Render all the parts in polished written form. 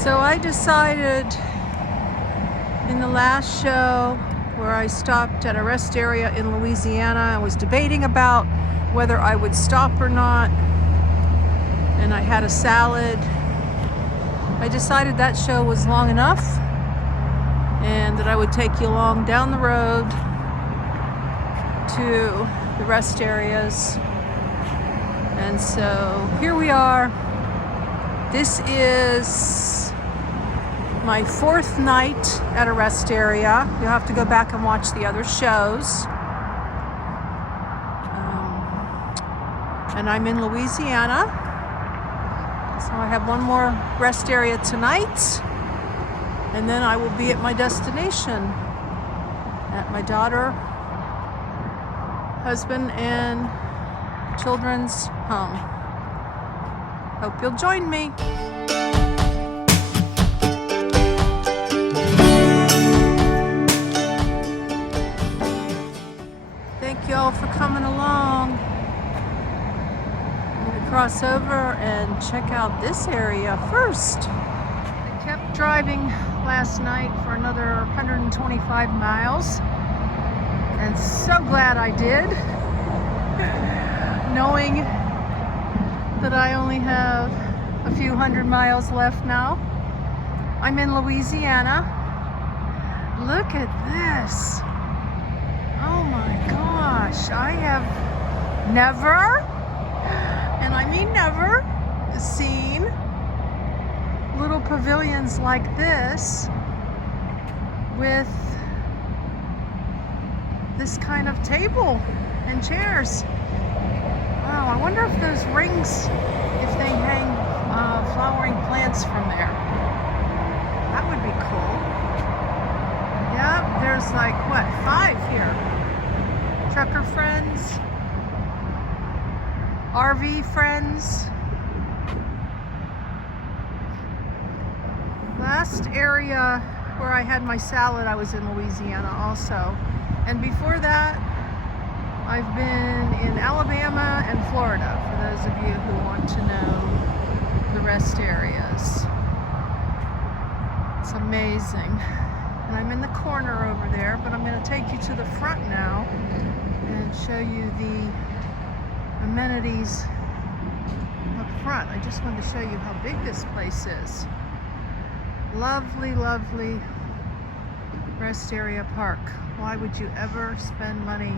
So I decided in the last show where I stopped at a rest area in Louisiana, I was debating about whether I would stop or not, and I had a salad. I decided that show was long enough and that I would take you along down the road to the rest areas. And so here we are. This is my fourth night at a rest area. You'll have to go back and watch the other shows. And I'm in Louisiana. So I have one more rest area tonight. And then I will be at my destination, at my daughter, husband, and children's home. Hope you'll join me. Thank you all for coming along. I'm going to cross over and check out this area first. I kept driving last night for another 125 miles, and so glad I did, knowing that I only have a few hundred miles left now. I'm in Louisiana. Look at this. Oh my gosh, I have never, and I mean never, seen little pavilions like this with this kind of table and chairs. Wow, I wonder if those rings, if they hang flowering plants from there. That would be cool. Yep, there's like, what, 5 here. Trucker friends, RV friends. Last area where I had my salad, I was in Louisiana also. And before that, I've been in Alabama and Florida, for those of you who want to know the rest areas. It's amazing. And I'm in the corner over there, but I'm going to take you to the front now and show you the amenities up front. I just wanted to show you how big this place is. Lovely, lovely rest area park. Why would you ever spend money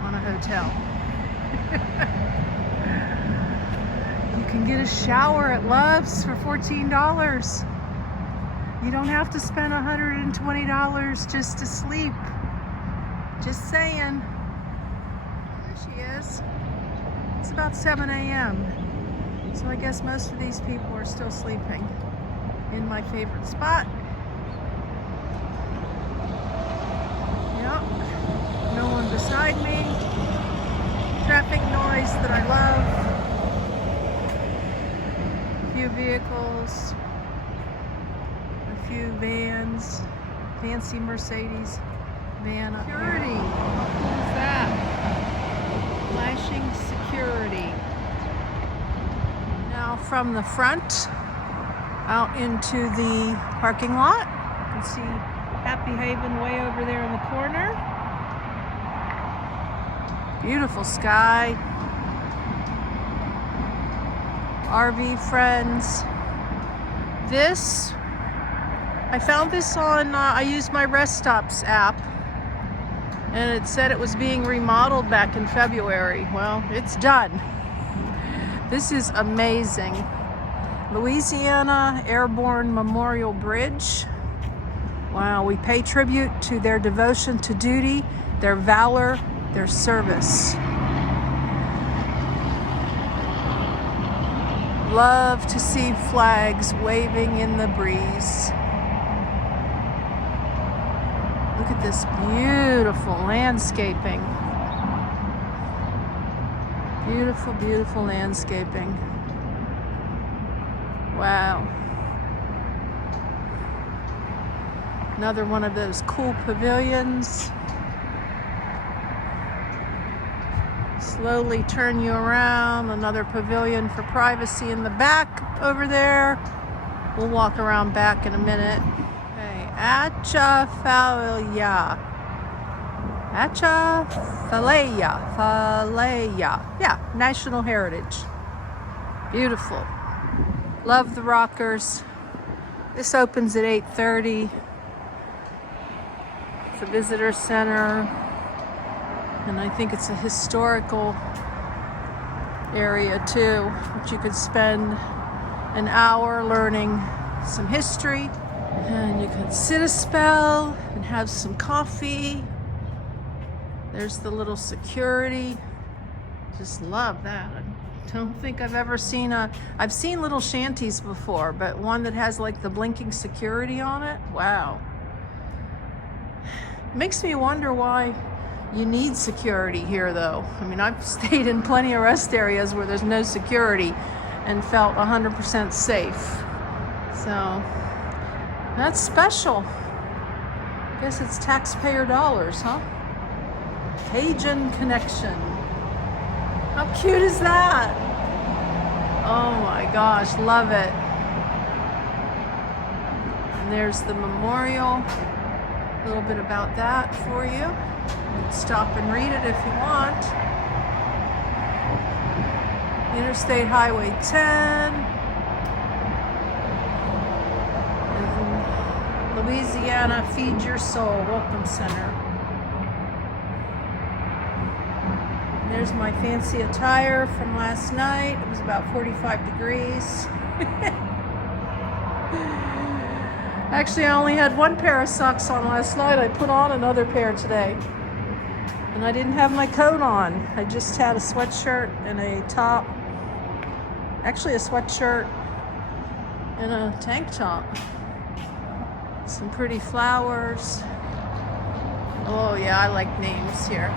on a hotel? You can get a shower at Love's for $14. You don't have to spend $120 just to sleep. Just saying. There she is. It's about 7 a.m. So I guess most of these people are still sleeping in my favorite spot. Yep. No one beside me. Traffic noise that I love. A few vehicles. A few vans. Fancy Mercedes van up there. Security. How cool is that? Flashing security. Now from the front out into the parking lot. You can see Happy Haven way over there in the corner. Beautiful sky. RV friends. This, I found this on, I used my Rest Stops app, and it said it was being remodeled back in February. Well, it's done. This is amazing. Louisiana Airborne Memorial Bridge. Wow, we pay tribute to their devotion to duty, their valor, their service. Love to see flags waving in the breeze. Look at this beautiful landscaping. Beautiful, beautiful landscaping. Wow. Another one of those cool pavilions. Slowly turn you around. Another pavilion for privacy in the back over there. We'll walk around back in a minute. Okay, Atchafalaya. Falaya. Yeah, National Heritage. Beautiful. Love the rockers. This opens at 8:30. It's a visitor center. And I think it's a historical area too, which you could spend an hour learning some history. And you can sit a spell and have some coffee. There's the little security. Just love that. I don't think I've ever seen I've seen little shanties before, but one that has like the blinking security on it. Wow. Makes me wonder why you need security here though. I mean, I've stayed in plenty of rest areas where there's no security and felt 100% safe. So that's special. I guess it's taxpayer dollars, huh? Cajun Connection. How cute is that? Oh my gosh, love it. And there's the memorial. A little bit about that for you. You can stop and read it if you want. Interstate Highway 10. And Louisiana Feed Your Soul Welcome Center. There's my fancy attire from last night. It was about 45 degrees. Actually, I only had one pair of socks on last night. I put on another pair today. And I didn't have my coat on. I just had a sweatshirt and a top. Actually, a sweatshirt and a tank top. Some pretty flowers. Oh yeah, I like names here.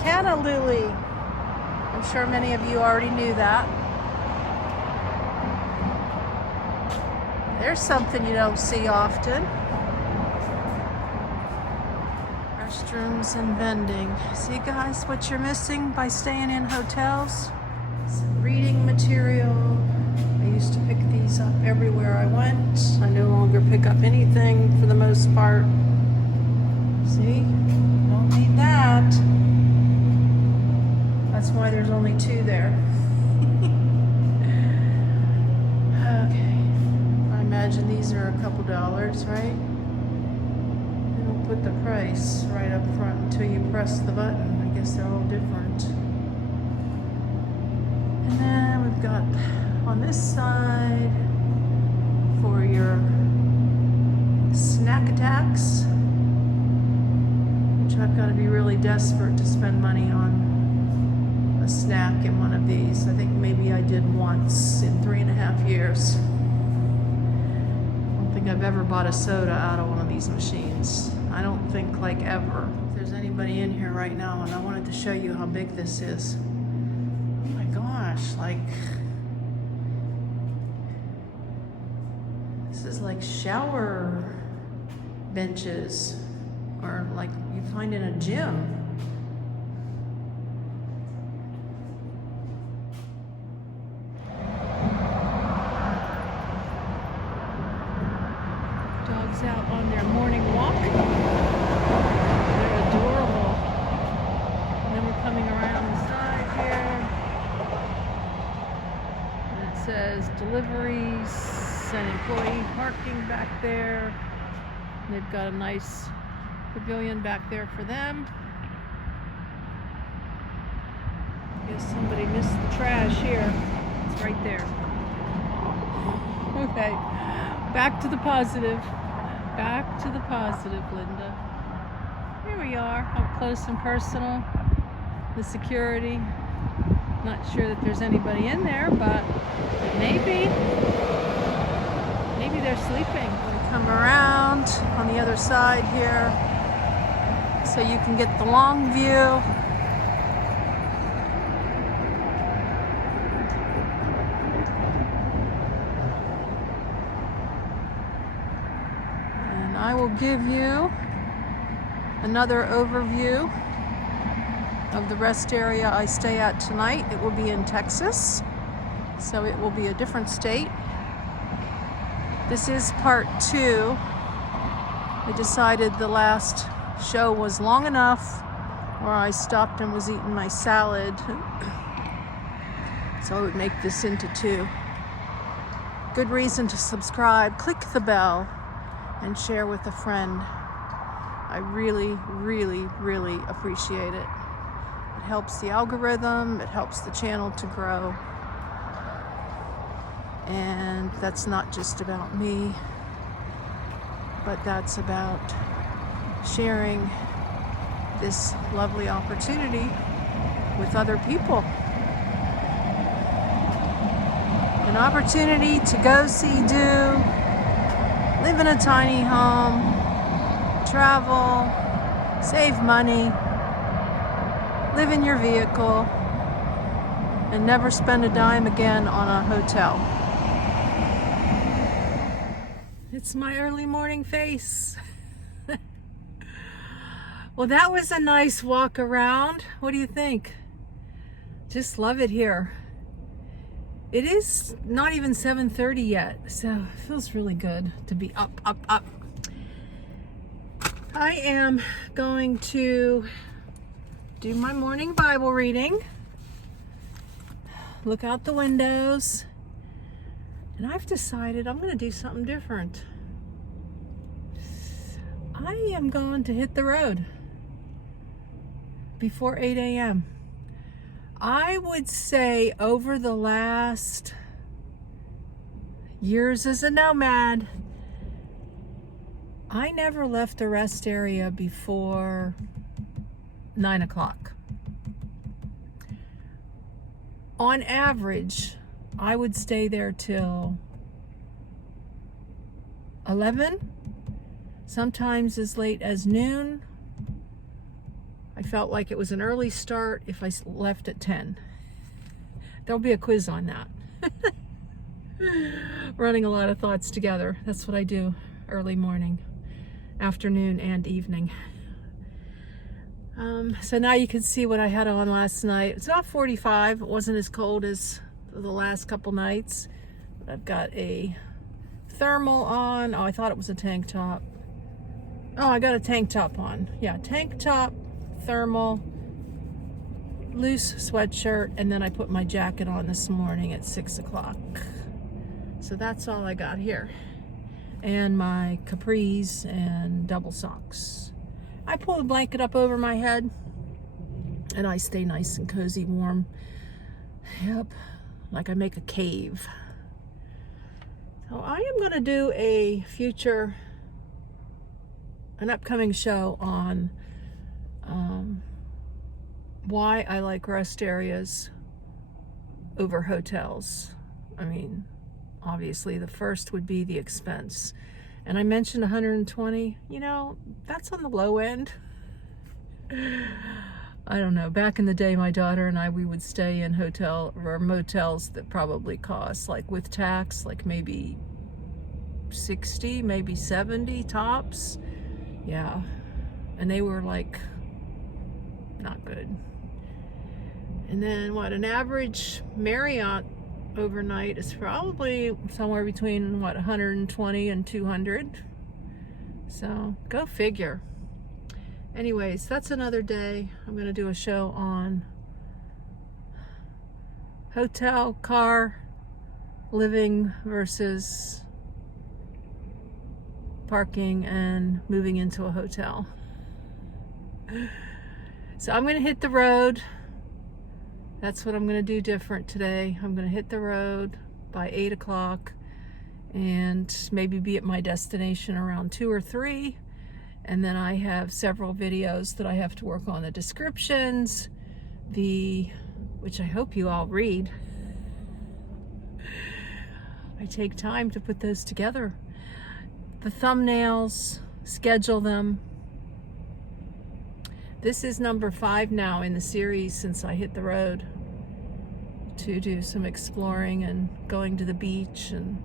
Canna Lily. I'm sure many of you already knew that. There's something you don't see often. Restrooms and vending. See guys what you're missing by staying in hotels? Some reading material. I used to pick these up everywhere I went. I no longer pick up anything for the most part. See? Don't need that. That's why there's only 2 there. Okay. I imagine these are a couple dollars, right? They don't put the price right up front until you press the button. I guess they're all different. And then we've got on this side for your snack attacks, which I've got to be really desperate to spend money on a snack in one of these. I think maybe I did once in 3.5 years. I don't think I've ever bought a soda out of one of these machines. I don't think like ever. If there's anybody in here right now, and I wanted to show you how big this is. Oh my gosh, like this is like shower benches or like you find in a gym. Dogs out on their morning walk. They're adorable. And then we're coming around the side here. And it says deliveries and employee parking back there. And they've got a nice pavilion back there for them. I guess somebody missed the trash here. It's right there. Okay. Back to the positive. Back to the positive, Linda. Here we are, up close and personal. The security. Not sure that there's anybody in there, but maybe. Maybe they're sleeping. We come around on the other side here so you can get the long view. I will give you another overview of the rest area I stay at tonight. It will be in Texas, so it will be a different state. This is part 2. I decided the last show was long enough where I stopped and was eating my salad. So I would make this into 2. Good reason to subscribe. Click the bell and share with a friend. I really, really, really appreciate it. It helps the algorithm. It helps the channel to grow. And that's not just about me, but that's about sharing this lovely opportunity with other people. An opportunity to go see, do, live in a tiny home, travel, save money, live in your vehicle, and never spend a dime again on a hotel. It's my early morning face. Well, that was a nice walk around. What do you think? Just love it here. It is not even 7:30 yet, so it feels really good to be up. I am going to do my morning Bible reading. Look out the windows. And I've decided I'm going to do something different. I am going to hit the road before 8 a.m. I would say over the last years as a nomad, I never left the rest area before 9 o'clock. On average, I would stay there till 11, sometimes as late as noon. I felt like it was an early start if I left at 10. There'll be a quiz on that. Running a lot of thoughts together. That's what I do early morning, afternoon, and evening. So now you can see what I had on last night. It's about 45. It wasn't as cold as the last couple nights. I've got a thermal on. Oh, I thought it was a tank top. Oh, I got a tank top on. Yeah, tank top, thermal, loose sweatshirt, and then I put my jacket on this morning at 6 o'clock. So that's all I got here. And my capris and double socks. I pull a blanket up over my head and I stay nice and cozy, warm. Yep, like I make a cave. So I am going to do an upcoming show on why I like rest areas over hotels. I mean, obviously the first would be the expense. And I mentioned 120, you know, that's on the low end. I don't know. Back in the day, my daughter and I, we would stay in hotel or motels that probably cost, like with tax, like maybe 60, maybe 70 tops. Yeah. And they were like not good. And then what, an average Marriott overnight is probably somewhere between 120 and 200. So go figure. Anyways, that's another day. I'm going to do a show on hotel, car, living versus parking and moving into a hotel. So I'm going to hit the road. That's what I'm going to do different today. I'm going to hit the road by 8 o'clock and maybe be at my destination around 2 or 3. And then I have several videos that I have to work on the descriptions, which I hope you all read. I take time to put those together. The thumbnails, schedule them. This is number 5 now in the series since I hit the road to do some exploring and going to the beach, and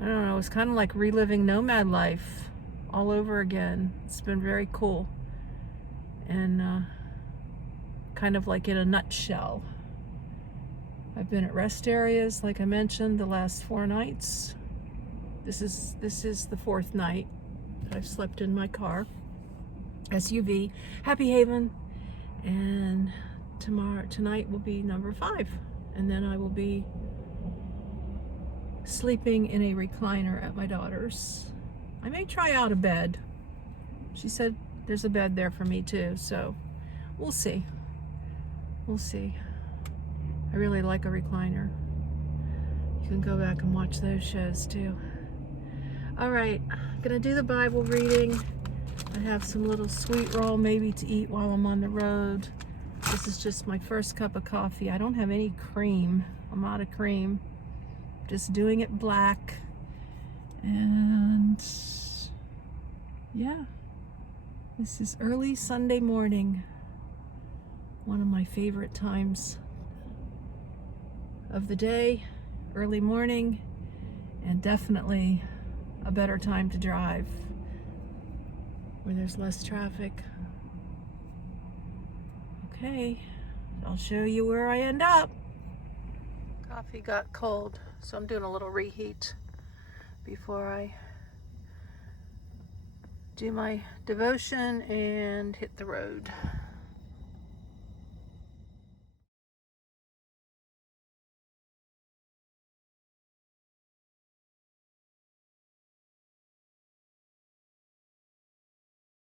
I don't know, it's kind of like reliving nomad life all over again. It's been very cool and kind of like in a nutshell. I've been at rest areas, like I mentioned, the last 4 nights. This is the 4th night that I've slept in my car. SUV, Happy Haven, and tonight will be number 5, and then I will be sleeping in a recliner at my daughter's. I may try out a bed. She said there's a bed there for me too, so we'll see. We'll see. I really like a recliner. You can go back and watch those shows too. All right, I'm gonna do the Bible reading. I have some little sweet roll maybe to eat while I'm on the road. This is just my first cup of coffee. I don't have any cream. I'm out of cream. Just doing it black. And yeah, this is early Sunday morning. One of my favorite times of the day, early morning, and definitely a better time to drive where there's less traffic. Okay, I'll show you where I end up. Coffee got cold, so I'm doing a little reheat before I do my devotion and hit the road.